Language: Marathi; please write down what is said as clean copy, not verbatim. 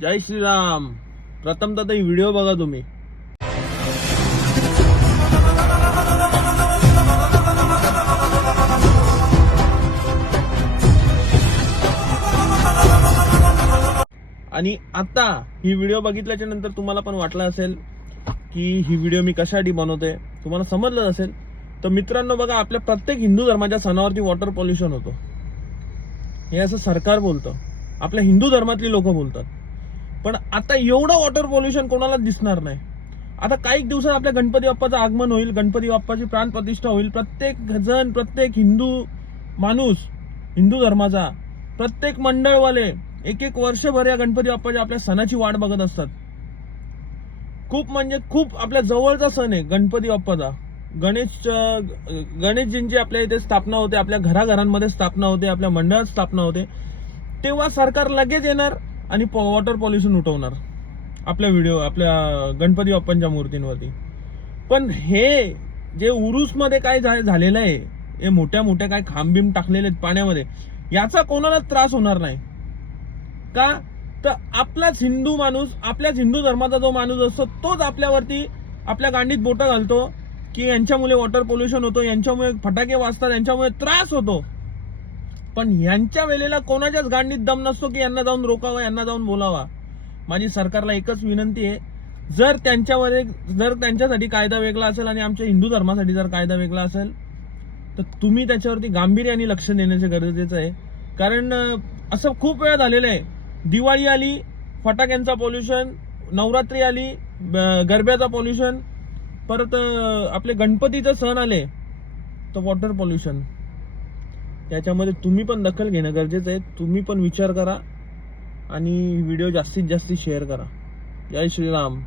जय श्रीराम. प्रथमतः ही व्हिडिओ बघा तुम्ही. आणि आता ही व्हिडिओ बघितल्याच्या नंतर तुम्हाला पण वाटलं असेल की ही व्हिडिओ मी कशासाठी बनवते, तुम्हाला समजलं असेल. तर मित्रांनो बघा, आपल्या प्रत्येक हिंदू धर्माच्या सणावरती वॉटर पॉल्युशन होतं, हे असं सरकार बोलतं, आपल्या हिंदू धर्मातली लोक बोलतात. पण आता एवढं वॉटर पॉल्युशन कोणाला दिसणार नाही. आता काही दिवसात आपल्या गणपती बाप्पाचं आगमन होईल, गणपती बाप्पाची प्राण प्रतिष्ठा होईल. प्रत्येक जण, प्रत्येक हिंदू माणूस, हिंदू धर्माचा प्रत्येक मंडळवाले एक एक वर्षभर या गणपती बाप्पाच्या आपल्या सणाची वाट बघत असतात. खूप म्हणजे खूप आपल्या जवळचा सण आहे गणपती बाप्पाचा. गणेशजींची आपल्या इथे स्थापना होते, आपल्या घराघरांमध्ये स्थापना होते, आपल्या मंडळात स्थापना होते. तेव्हा सरकार लगेच येणार आणि वॉटर पॉल्युशन उठवणार आपल्या गणपती बाप्पांच्या मूर्तींवरती. पण हे जे उरूसमध्ये काय झालेलं आहे, हे मोठ्या मोठ्या काय खांबीम टाकलेले आहेत पाण्यामध्ये, याचा कोणाला त्रास होणार नाही का? तर आपलाच हिंदू माणूस, आपल्याच हिंदू धर्माचा जो माणूस असतो तोच आपल्यावरती आपल्या गांडीत बोटं घालतो की यांच्यामुळे वॉटर पोल्युशन होतो, यांच्यामुळे फटाके वाजतात, यांच्यामुळे त्रास होतो. पण यांच्या वेळेला कोणाच्याच गांडीत दम नसतो की यांना जाऊन रोकावा, यांना जाऊन बोलावा. माझी सरकारला एकच विनंती आहे, जर त्यांच्यासाठी कायदा वेगळा असेल आणि आमच्या हिंदू धर्मासाठी जर कायदा वेगळा असेल तर तुम्ही त्याच्यावरती गांभीर्याने लक्ष देण्याचे गरजेचं आहे. कारण असं खूप वेळा झालेलं आहे. दिवाळी आली, फटाक्यांचा पॉल्युशन, नवरात्री आली, गरब्याचा पॉल्युशन, परत आपले गणपतीचे सण आले तर वॉटर पॉल्युशन. त्याच्यामध्ये तुम्ही पण दखल घेणं गरजेचं आहे. तुम्ही पण विचार करा आणि व्हिडिओ जास्तीत जास्त शेअर करा. जय श्रीराम.